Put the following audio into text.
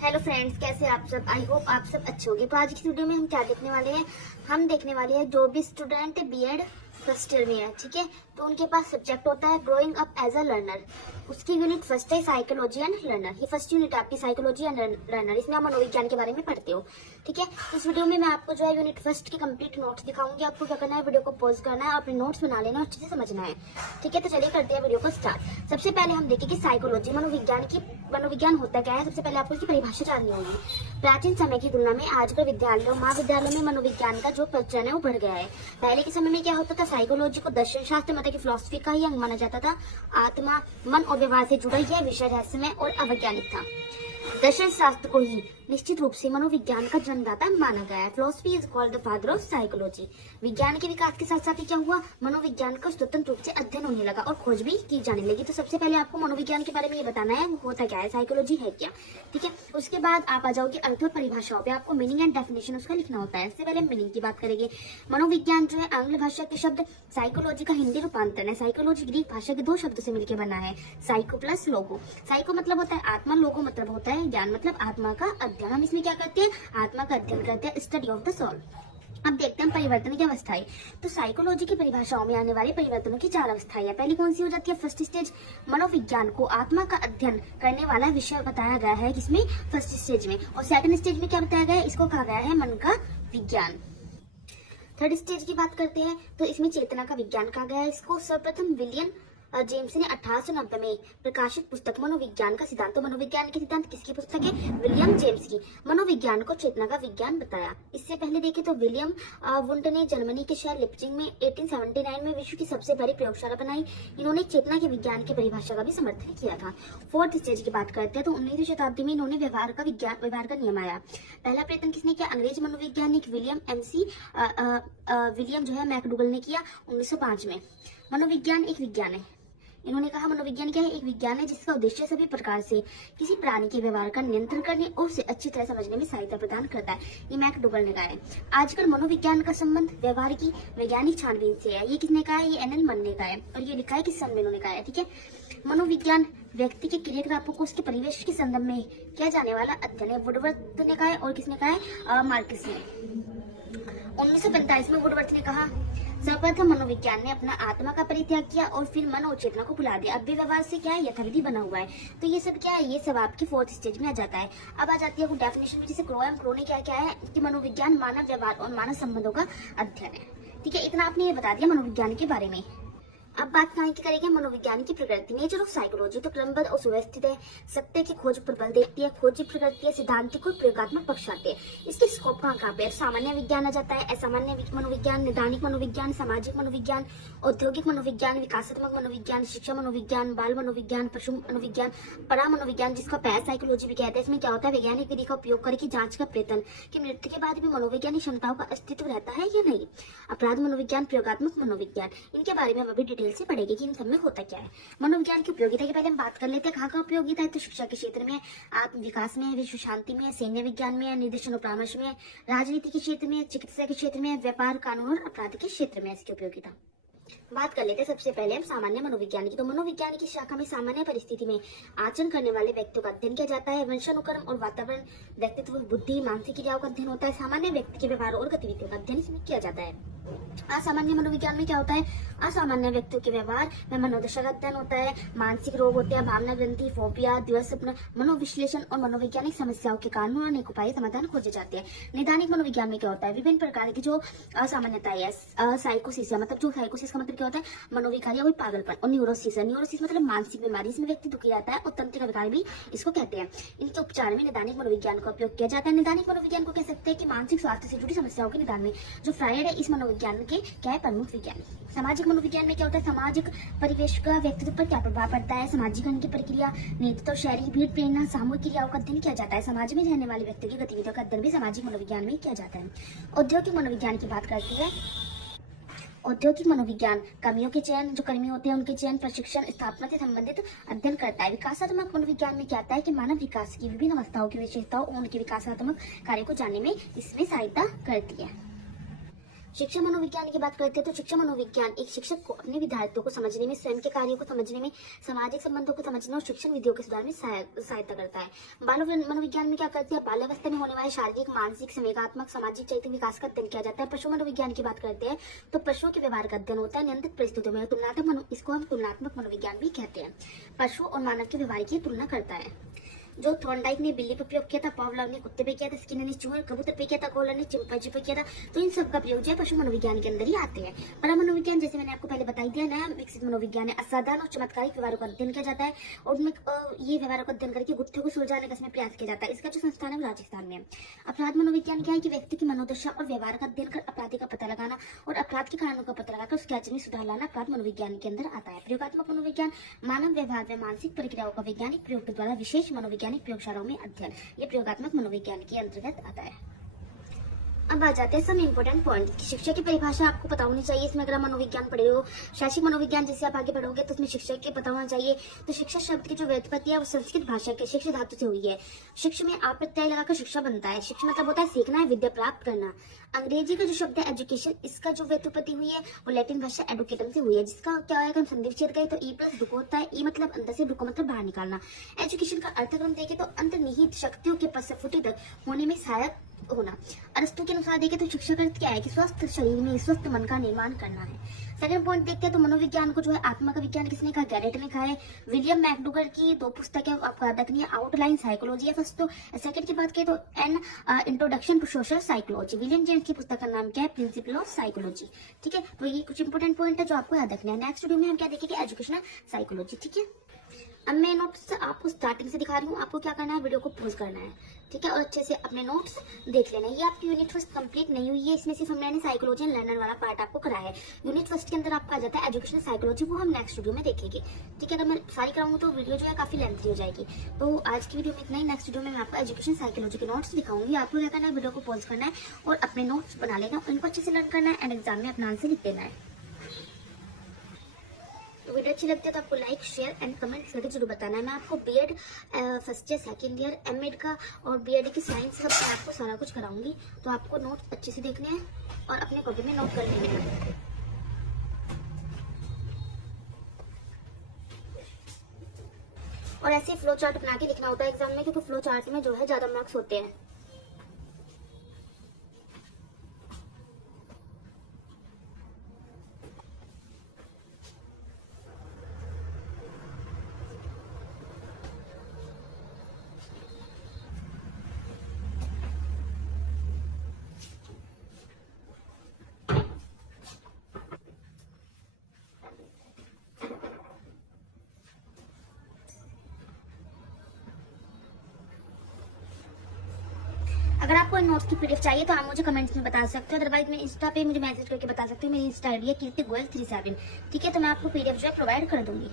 Hello friends, कैसे आप सब। आई होप आप सब अच्छे होंगे। तो आज की वीडियो में हम क्या देखने वाले हैं, हम देखने वाले हैं जो भी स्टूडेंट बीएड फर्स्ट ईयर में है, ठीक है, तो उनके पास सब्जेक्ट होता है growing up as a learner. उसकी यूनिट फर्स्ट है साइकोलॉजी एंड लर्नर। ये फर्स्ट यूनिट आपकी साइकोलॉजी एंड लर्नर, इसमें आप मनोविज्ञान के बारे में पढ़ते हो, ठीक है। इस वीडियो में मैं आपको जो है यूनिट फर्स्ट के कंप्लीट नोट्स दिखाऊंगी। आपको क्या करना है, वीडियो को पॉज करना है, अपने नोट्स बना लेना, अच्छे से समझना है, ठीक है। तो चलिए करते हैं वीडियो को स्टार्ट। सबसे पहले हम देखेंगे साइकोलॉजी, मनोविज्ञान होता क्या है। सबसे पहले आपको इसकी परिभाषा जाननी होगी। प्राचीन समय की तुलना में आजकल विद्यालयों महाविद्यालयों में मनोविज्ञान का जो प्रचलन है वो बढ़ गया है। पहले के समय में क्या होता था, साइकोलॉजी को दर्शन शास्त्र मतलब की फिलॉसफी का ही अंग माना जाता था। आत्मा, मन और व्यवहार से जुड़ा यह विषय रहस्यमय और अवैज्ञानिक था। दर्शन शास्त्र को ही निश्चित रूप से मनोविज्ञान का जन्मदाता माना गया है। Philosophy is called the father of psychology. विज्ञान के विकास के साथ साथ ही क्या हुआ, मनोविज्ञान का स्वतंत्र रूप से अध्ययन होने लगा और खोज भी की जाने लगी। तो सबसे पहले आपको मनोविज्ञान के बारे में ये बताना है, वो होता क्या है, साइकोलॉजी है क्या, ठीक है। उसके बाद आप आ जाओगे अर्थ और परिभाषाओं पे। आपको मीनिंग एंड डेफिनेशन उसका लिखना होता है। इससे पहले मीनिंग की बात करेंगे। मनोविज्ञान जो है आंग्ल भाषा के शब्द साइकोलॉजी का हिंदी रूपांतरण है। साइकोलॉजी ग्रीक भाषा के दो शब्द से मिलकर बना है, साइको प्लस लोगो। साइको मतलब होता है आत्मा, लोगो मतलब होता है ज्ञान, मतलब आत्मा का अध्ययन। हम इसमें क्या करते हैं, आत्मा का अध्ययन करते हैं, स्टडी ऑफ द सोल। अब देखते हैं परिवर्तन की अवस्थाएं। तो साइकोलॉजी की परिभाषाओं में आने वाले परिवर्तनों की 4 अवस्थाएं है। पहली कौन सी हो जाती है, फर्स्ट स्टेज। मनोविज्ञान को आत्मा का अध्ययन करने वाला विषय बताया गया है, किसमें, फर्स्ट स्टेज में। और सेकंड स्टेज में क्या बताया गया है, इसको कहा गया है मन का विज्ञान। थर्ड स्टेज की बात करते हैं तो इसमें चेतना का विज्ञान कहा गया है। इसको सर्वप्रथम विलियम जेम्स ने 1890 में प्रकाशित पुस्तक मनोविज्ञान का सिद्धांत, तो मनोविज्ञान के सिद्धांत किसकी पुस्तक है, विलियम जेम्स की, मनोविज्ञान को चेतना का विज्ञान बताया। इससे पहले देखें तो विलियम वुंट ने जर्मनी के शहर लिप्जिंग में 1879 में विश्व की सबसे बड़ी प्रयोगशाला बनाई। इन्होंने चेतना के विज्ञान की परिभाषा का भी समर्थन किया था। फोर्थ स्टेज की बात करते हैं तो 19वीं शताब्दी में इन्होंने व्यवहार का नियम आया। पहला प्रयत्न किसने किया, अंग्रेज मनोवैज्ञानिक विलियम जो है मैकडूगल ने किया 1905 में। मनोविज्ञान एक विज्ञान है। इन्होंने कहा मनोविज्ञान क्या है, एक विज्ञान है जिसका उद्देश्य सभी प्रकार से किसी प्राणी के व्यवहार का नियंत्रण करने और उसे अच्छी तरह समझने में सहायता प्रदान करता है। ये मैकडूगल ने कहा है। आजकल मनोविज्ञान का संबंध व्यवहार की वैज्ञानिक छानबीन से है। ये किसने कहा है, ये एनएल मन ने कहा है, और ये लिखा है किस सन में इन्होंने कहा है, ठीक है। मनोविज्ञान व्यक्ति के क्रियाकलापों को उसके परिवेश के संदर्भ में किया जाने वाला अध्ययन है। वुडवर्थ ने कहा है, और किसने कहा है, मार्कस ने। 1945 में वुडवर्थ ने कहा, सर्वप्रथम मनोविज्ञान ने अपना आत्मा का परित्याग किया और फिर मन और चेतना को भुला दिया। अब भी व्यवहार से क्या है, यथाविधि बना हुआ है। तो ये सब क्या है, ये सब आपकी फोर्थ स्टेज में आ जाता है। अब आ जाती है डेफिनेशन में, जैसे क्रो एंड क्रो ने क्या क्या है कि मनोविज्ञान मानव व्यवहार और मानव संबंधों का अध्ययन है, ठीक है। इतना आपने ये बता दिया मनोविज्ञान के बारे में। अब बात कहाँ की करेंगे, मनोविज्ञान की प्रकृति। नेचर ऑफ साइकोलॉजी तो क्रमबद्ध और सुव्यवस्थित है, सत्य की खोज पर बल देती है, खोजी प्रकृति है, सिद्धांतिक और प्रयोगात्मक पक्ष आते हैं। इसके स्कोप कहाँ पे है, सामान्य विज्ञान आ जाता है, असामान्य मनोविज्ञान, निदानिक मनोविज्ञान, सामाजिक मनोविज्ञान, औद्योगिक मनोविज्ञान, विकासात्मक मनोविज्ञान, शिक्षा मनोविज्ञान, बाल मनोविज्ञान, पशु मनोविज्ञान, परा मनोविज्ञान, जिसको पैरा साइकोलॉजी भी कहते हैं। इसमें क्या होता है, वैज्ञानिक विधि का उपयोग करके जांच का प्रयत्न कि मृत्यु के बाद भी मनोवैज्ञानिक क्षमताओं का अस्तित्व रहता है या नहीं। अपराध मनोविज्ञान, प्रयोगात्मक मनोविज्ञान, इनके बारे में हम अभी डिटेल से पढ़ेंगे कि इन सब में होता क्या है। मनोविज्ञान की उपयोगिता की पहले हम बात कर लेते हैं। कहाँ का उपयोगिता है, तो शिक्षा के क्षेत्र में, आत्म विकास में, विश्व शांति में, सैन्य विज्ञान में, निर्देशन और परामर्श में, राजनीति के क्षेत्र में, चिकित्सा के क्षेत्र में, व्यापार, कानून और अपराध के क्षेत्र में इसकी उपयोगिता। बात कर लेते हैं सबसे पहले हम सामान्य मनोविज्ञान की। तो मनोविज्ञान की शाखा में सामान्य परिस्थिति में आचरण करने वाले व्यक्तियों का अध्ययन किया जाता है। वंशानुक्रम और वातावरण, व्यक्तित्व, बुद्धि, मानसिक क्रियाओं का अध्ययन होता है। सामान्य व्यक्ति के व्यवहार और गतिविधियों का अध्ययन इसमें किया जाता है। असामान्य मनोविज्ञान में क्या होता है, असामान्य व्यक्तियों के व्यवहार में मनोदशा का अध्ययन होता है। मानसिक रोग होते हैं, भावना ग्रंथि, फोबिया, द्वैस्वप्न, मनोविश्लेषण और मनोवैज्ञानिक समस्याओं के कारण अनेक उपाय समाधान खोजे जाते हैं। निदानिक मनोविज्ञान में क्या होता है, विभिन्न प्रकार की जो असामान्यता है, साइकोसिस मतलब जो साइकोसिस का मतलब क्या होता है, मनोविकार या कोई पागलपन, और न्यूरोसिस है, न्यूरोसिस मतलब मानसिक बीमारी, इसमें व्यक्ति दुखी रहता है, और तंत्रिका विकार भी इसको कहते हैं। इनके उपचार में निदानिक मनोविज्ञान का उपयोग किया जाता है। निदानिक मनोविज्ञान को कह सकते हैं कि मानसिक स्वास्थ्य से जुड़ी समस्याओं के निदान में। जो फ्रायड है इस मनोविज्ञान के क्या है, प्रमुख विज्ञानी। सामाजिक मनोविज्ञान में क्या होता है, सामाजिक परिवेश का व्यक्तित्व पर क्या प्रभाव पड़ता है, सामाजिकरण की प्रक्रिया, नेतृत्व, शहरी भीड़, प्रेरणा, सामूहिक क्रियाओं का अध्ययन किया जाता है। समाज में रहने वाले व्यक्ति की गतिविधियों का अध्ययन भी सामाजिक मनोविज्ञान में किया जाता है। औद्योगिक मनोविज्ञान की बात करती है। औद्योगिक मनोविज्ञान कर्मियों के चयन, जो कर्मी होते हैं उनके चयन, प्रशिक्षण, स्थापना से संबंधित अध्ययन करता है। विकासात्मक मनोविज्ञान में क्या आता है कि मानव विकास की विभिन्न अवस्थाओं की विशेषताओं और उनके विकासात्मक कार्यों को जानने में इसमें सहायता करती है। शिक्षा मनोविज्ञान की बात करते हैं तो शिक्षा मनोविज्ञान एक शिक्षक को अपने विद्यार्थियों को समझने में, स्वयं के कार्यों को समझने में, सामाजिक संबंधों को समझने और शिक्षण विधियों के सुधार में सहायता करता है। बाल मनोविज्ञान में क्या करते हैं, बाल्यावस्था में होने वाले शारीरिक, मानसिक, संवेगात्मक, सामाजिक चैतन्य विकास का अध्ययन किया जाता है। पशु मनोविज्ञान की बात करते हैं तो पशुओं के व्यवहार का अध्ययन होता है नियंत्रित परिस्थितियों में। इसको हम तुलनात्मक मनोविज्ञान भी कहते हैं। पशु और मानव के व्यवहार की तुलना करता है। जो थॉर्नडाइक ने बिल्ली पर प्रयोग किया था, पावलोव ने कुत्ते पे किया था, स्किनर ने चूहे कबूतर पे किया था, कोहलर ने चिंपैंजी पे किया था। तो इन सब का प्रयोग जो है पशु मनोविज्ञान के अंदर ही आते हैं। पर मनोविज्ञान जैसे मैंने आपको पहले बताई दिया, नया विकसित मनोविज्ञान है। असाधारण और चमत्कारिक व्यवहारों का अध्ययन किया जाता है और उनमें ये व्यवहारों का अध्ययन करके गुत्थे को सुलझाने का इसमें प्रयास किया जाता है। इसका जो संस्थान है वो राजस्थान में है। अपराध मनोविज्ञान क्या है कि व्यक्ति की मनोदशा और व्यवहार का अध्ययन कर अपराधी का पता लगाना और अपराध के कारणों का पता लगाकर उसके आचरण में सुधार लाना अपराध मनोविज्ञान के अंदर आता है। प्रयोगात्मक मनोविज्ञान मानव व्यवहार में मानसिक प्रक्रियाओं का वैज्ञानिक प्रयोग के द्वारा विशेष मनोवैज्ञानिक प्रयोगशालाओं में अध्ययन, ये प्रयोगात्मक मनोविज्ञान के अंतर्गत आता है। अब आ जाते हैं सम इम्पोर्टेंट पॉइंट। शिक्षा की परिभाषा आपको पता होनी चाहिए। इसमें अगर आप मनोविज्ञान पढ़े हो, शैक्षिक मनोविज्ञान जैसे आप आगे पढ़ोगे तो उसमें शिक्षा के पता होना चाहिए। तो शिक्षा शब्द की जो व्युत्पत्ति है वो संस्कृत भाषा के शिक्षा धातु से हुई है। शिक्षा में आप प्रत्यय लगाकर शिक्षा बनता है। शिक्षा मतलब होता है सीखना है, विद्या प्राप्त करना। अंग्रेजी का जो शब्द है एजुकेशन, इसका जो व्युत्पत्ति हुई है वो लैटिन भाषा एडुकेटम से हुई है, जिसका क्या है, हम संधि विच्छेद करें तो ई प्लस डुको होता है। ई मतलब अंदर से, डुको मतलब बाहर निकालना। एजुकेशन का अर्थ अगर हम देखें तो अंतर्निहित शक्तियों के प्रस्फुटित होने में सहायक होना। अरस्तु के अनुसार देखें तो शिक्षा का अर्थ क्या है कि स्वस्थ शरीर में स्वस्थ मन का निर्माण करना है। सेकंड पॉइंट देखते हैं तो मनोविज्ञान को जो है आत्मा का विज्ञान किसने कहा, गैरेट ने कहा है। विलियम मैकडूगल की 2 पुस्तकें आपको याद रखनी है, आउटलाइन साइकोलॉजी है फर्स्ट। तो सेकंड की बात करें तो an introduction to social psychology. William James की पुस्तक का नाम क्या है, प्रिंसिपल ऑफ साइकोलॉजी। ठीक है, तो ये कुछ इंपॉर्टेंट पॉइंट है जो आपको याद रखना है। नेक्स्ट वीडियो में हम क्या देखेंगे, एजुकेशनल साइकोलॉजी। ठीक है, अब मैं नोट्स आपको स्टार्टिंग से दिखा रही हूँ। आपको क्या करना है, वीडियो को पॉज करना है, ठीक है, और अच्छे से अपने नोट्स देख लेना है। ये आपकी यूनिट फर्स्ट कंप्लीट नहीं हुई है, इसमें सिर्फ हमने साइकोलॉजी एंड लर्नर वाला पार्ट आपको कराया है। यूनिट फर्स्ट के अंदर आपका आ जाता है एजुकेशनल साइकोलॉजी, वो हम नेक्स्ट वीडियो में देखेंगे। ठीक है, अगर मैं सारी कराऊंगा तो वीडियो जो है काफी लेंथी हो जाएगी। तो आज की वीडियो में इतना ही। नेक्स्ट वीडियो में मैं आपको एजुकेशन साइकोलॉजी के नोट्स दिखाऊंगी। आपको क्या करना है, वीडियो को पॉज करना है और अपने नोट्स बना लेना, उनको अच्छे से लर्न करना है एंड एग्जाम में अपना आंसर लिख देना है। वीडियो अच्छी लगती है तो आपको लाइक, शेयर एंड कमेंट करके जरूर बताना है। मैं आपको BEd first year, second year, MEd का और बीएड की साइंस सब आपको सारा कुछ कराऊंगी। तो आपको नोट अच्छे से देखने हैं और अपने कॉपी में नोट कर लेने हैं। और ऐसे फ्लो चार्ट बना के लिखना होता है एग्जाम में, क्योंकि फ्लो चार्ट में जो है ज्यादा मार्क्स होते हैं। अगर आपको इन नोट्स की पीडीएफ चाहिए तो आप मुझे कमेंट्स में बता सकते हो, अदरवाइज मैं इंस्टा पे मुझे मैसेज करके बता सकते हो। मेरी इंस्टा आईडी है कीर्ति गोयल 37। ठीक है, तो मैं आपको पीडीएफ जो है प्रोवाइड कर दूंगी।